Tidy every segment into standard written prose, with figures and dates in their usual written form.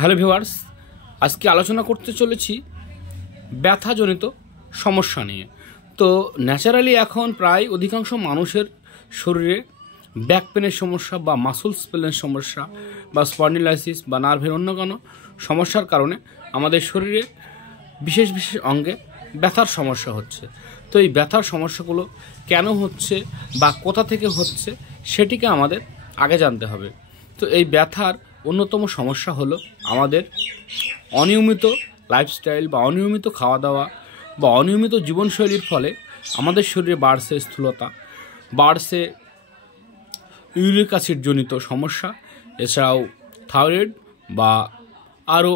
Hello viewers, আজকে আলোচনা করতে চলেছি ব্যথাজনিত সমস্যা নিয়ে। তো ন্যাচারালি এখন প্রায় অধিকাংশ মানুষের শরীরে ব্যাক পেনের সমস্যা বা মাসলস পেনের সমস্যা বা স্পন্ডিলাইসিস বা নার্ভের অন্য কোনো সমস্যার কারণে আমাদের শরীরে বিশেষ বিশেষ অঙ্গে ব্যথার সমস্যা হচ্ছে। তো এই ব্যথার সমস্যাগুলো কেন হচ্ছে বা কোথা থেকে হচ্ছে সেটিকে আমাদের আগে জানতে হবে। তো এই ব্যথার অন্যতম সমস্যা হলো আমাদের অনিয়মিত লাইফস্টাইল বা অনিয়মিত খাওয়া দাওয়া বা অনিয়মিত জীবনশৈলীর ফলে আমাদের শরীরে বাড়ছে স্থূলতা, বাড়ছে ইউরিক অ্যাসিড জনিত সমস্যা, এছাড়াও থাইরয়েড বা আরও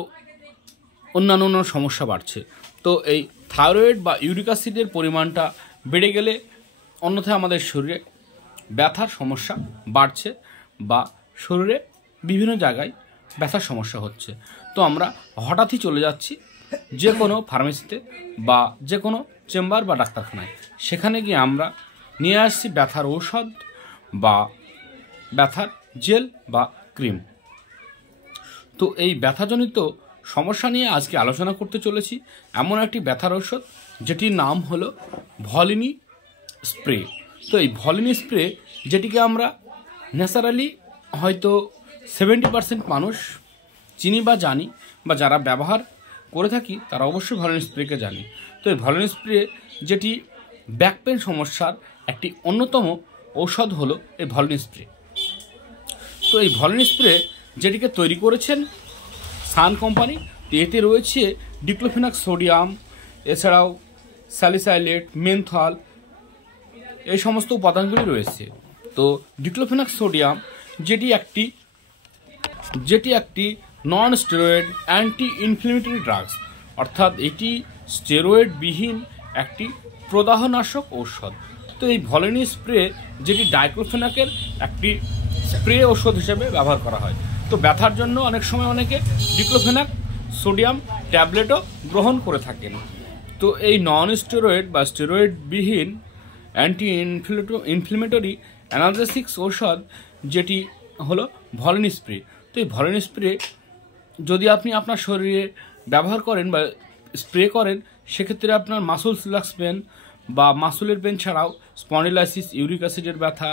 অন্যান্য সমস্যা বাড়ছে। তো এই থাইরয়েড বা ইউরিক অ্যাসিডের পরিমাণটা বেড়ে গেলে অন্যথায় আমাদের শরীরে ব্যথার সমস্যা বাড়ছে বা শরীরে বিভিন্ন জায়গায় ব্যথার সমস্যা হচ্ছে। তো আমরা হঠাৎই চলে যাচ্ছি যে কোনো ফার্মেসিতে বা যে কোনো চেম্বার বা ডাক্তারখানায়, সেখানে গিয়ে আমরা নিয়ে আসছি ব্যথার ঔষধ বা ব্যথার জেল বা ক্রিম। তো এই ব্যথাজনিত সমস্যা নিয়ে আজকে আলোচনা করতে চলেছি এমন একটি ব্যথার ঔষধ যেটির নাম হলো ভলিনি স্প্রে। তো এই ভলিনি স্প্রে, যেটিকে আমরা ন্যাচারালি হয়তো 70% মানুষ চিনি বা জানি, বা যারা ব্যবহার করে থাকি তারা অবশ্যই ভলিনি স্প্রেকে জানি। তো এই ভলিনি স্প্রে, যেটি ব্যাক পেন সমস্যার একটি অন্যতম ঔষধ হলো এই ভলিনি স্প্রে। তো এই ভলিনি স্প্রে যেটিকে তৈরি করেছেন সান কোম্পানি, এতে রয়েছে ডিক্লোফেনাক সোডিয়াম, এছাড়াও স্যালিসাইলেট, মেনথল, এই সমস্ত উপাদানগুলি রয়েছে। তো ডিক্লোফেনাক সোডিয়াম যেটি একটি নন স্টেরয়েড অ্যান্টি ইনফ্লেমেটরি ড্রাগস, অর্থাৎ এটি স্টেরয়েডবিহীন একটি প্রদাহনাশক ঔষধ। তো এই ভলিনি স্প্রে, যেটি ডাইক্লোফেনাকের একটি স্প্রে ঔষধ হিসেবে ব্যবহার করা হয়। তো ব্যথার জন্য অনেক সময় অনেকে ডিক্লোফেনাক সোডিয়াম ট্যাবলেটও গ্রহণ করে থাকেন। তো এই নন স্টেরয়েড বা স্টেরয়েডবিহীন অ্যান্টি ইনফ্লেমেটরি অ্যানালজেসিক্স ঔষধ যেটি হলো ভলিনি স্প্রে। তো এই ভলিনি স্প্রে যদি আপনি আপনার শরীরে ব্যবহার করেন বা স্প্রে করেন, সেক্ষেত্রে আপনার মাসল রিল্যাক্স পেন বা মাসুলের পেন ছাড়াও স্পন্ডিলাইসিস, ইউরিক অ্যাসিডের ব্যথা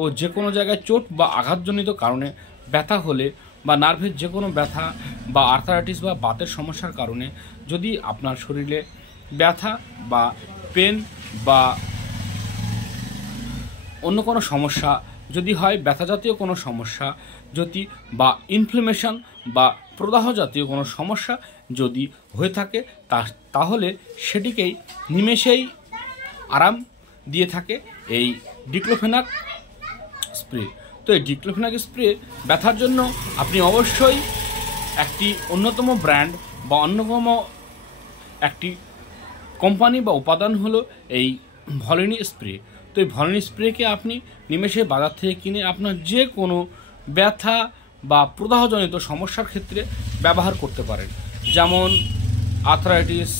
ও যে কোনো জায়গায় চোট বা আঘাতজনিত কারণে ব্যথা হলে বা নার্ভের যে কোনো ব্যথা বা আর্থারাইটিস বা বাতের সমস্যার কারণে যদি আপনার শরীরে ব্যথা বা পেন বা অন্য কোনো সমস্যা যদি হয়, ব্যথা জাতীয় কোনো সমস্যা যদি বা ইনফ্লামেশন বা প্রদাহ জাতীয় কোনো সমস্যা যদি হয়ে থাকে, তাহলে সেটিকেই নিমেষেই আরাম দিয়ে থাকে এই ডিক্লোফেনাক স্প্রে। তো এই ডিক্লোফেনাক স্প্রে ব্যথার জন্য আপনি অবশ্যই একটি অন্যতম ব্র্যান্ড বা অন্যতম একটি কোম্পানি বা উপাদান হলো এই ভলিনি স্প্রে। তো এই ভলিনি স্প্রেকে আপনি নিমেষে বাজার থেকে কিনে আপনার যে কোনো ব্যথা বা প্রদাহজনিত সমস্যার ক্ষেত্রে ব্যবহার করতে পারেন, যেমন arthritis,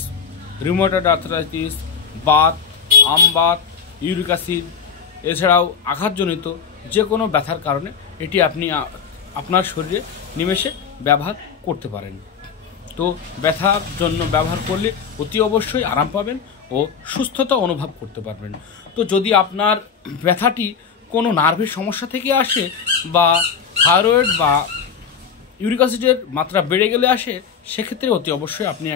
rheumatoid arthritis, Baat, আমবাত, uric acid, এছাড়াও আঘাতজনিত যে কোনো ব্যথার কারণে এটি আপনি আপনার শরীরে নিমেষে ব্যবহার করতে পারেন। তো ব্যথার জন্য ব্যবহার করলে অতি অবশ্যই আরাম পাবেন ও সুস্থতা অনুভব করতে পারবেন। তো যদি আপনার ব্যথাটি কোনো নার্ভের সমস্যা থেকে আসে বা থাইরয়েড বা ইউরিক অ্যাসিডের মাত্রা বেড়ে গেলে আসে, সেক্ষেত্রে অতি অবশ্যই আপনি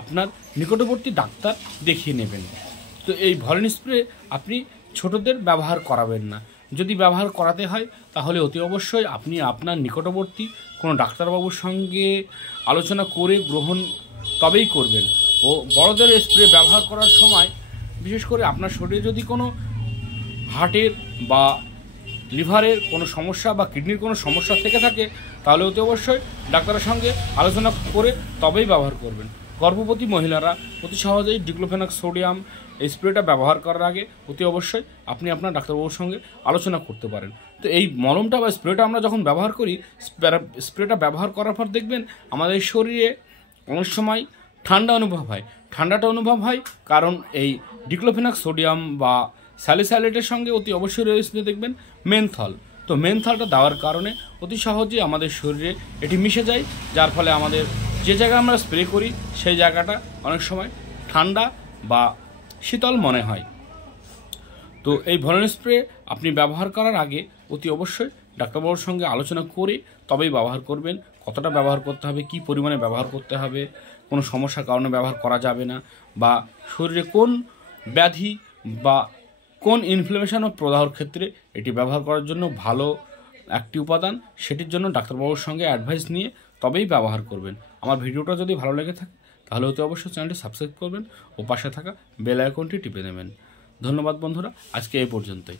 আপনার নিকটবর্তী ডাক্তার দেখিয়ে নেবেন। তো এই ভলিনি স্প্রে আপনি ছোটদের ব্যবহার করাবেন না। যদি ব্যবহার করাতে হয় তাহলে অতি অবশ্যই আপনি আপনার নিকটবর্তী কোনো ডাক্তারবাবুর সঙ্গে আলোচনা করে গ্রহণ তবেই করবেন। ও বড়দের স্প্রে ব্যবহার করার সময় বিশেষ করে আপনার শরীরে যদি কোনো হার্টের বা লিভারের কোনো সমস্যা বা কিডনির কোনো সমস্যা থেকে থাকে, তাহলে অতি অবশ্যই ডাক্তারের সঙ্গে আলোচনা করে তবেই ব্যবহার করবেন। গর্ভবতী মহিলারা অতি সহজেই ডিক্লোফেনাক সোডিয়াম এই স্প্রেটা ব্যবহার করার আগে অতি অবশ্যই আপনি আপনার ডাক্তারবাবুর সঙ্গে আলোচনা করতে পারেন। তো এই মলমটা বা স্প্রেটা আমরা যখন ব্যবহার করি, স্প্রেটা ব্যবহার করার পর দেখবেন আমাদের শরীরে অনেক সময় ঠান্ডা অনুভব হয়। ঠান্ডাটা অনুভব হয় কারণ এই ডিক্লোফেনাক সোডিয়াম বা স্যালিসাইলেটের সঙ্গে অতি অবশ্যই রয়েছে দেখবেন মেনথল। তো মেনথলটা দেওয়ার কারণে অতি সহজেই আমাদের শরীরে এটি মিশে যায়, যার ফলে আমাদের যে জায়গায় আমরা স্প্রে করি সেই জায়গাটা অনেক সময় ঠান্ডা বা শীতল মনে হয়। তো এই ভলিনি স্প্রে আপনি ব্যবহার করার আগে অতি অবশ্যই ডাক্তারবাবুর সঙ্গে আলোচনা করে তবেই ব্যবহার করবেন। কতটা ব্যবহার করতে হবে, কী পরিমাণে ব্যবহার করতে হবে, কোনো সমস্যার কারণে ব্যবহার করা যাবে না, বা শরীরে কোন ব্যাধি বা কোন ইনফ্লামেশন ও প্রদাহর ক্ষেত্রে এটি ব্যবহার করার জন্য ভালো একটি উপাদান, সেটির জন্য ডাক্তারবাবুর সঙ্গে অ্যাডভাইস নিয়ে তবেই ব্যবহার করবেন। আমার ভিডিওটা যদি ভালো লেগে থাকে তাহলে অতি অবশ্যই চ্যানেলটি সাবস্ক্রাইব করবেন ও পাশে থাকা বেল আইকনটি টিপে দেবেন। ধন্যবাদ বন্ধুরা, আজকে এই পর্যন্তই।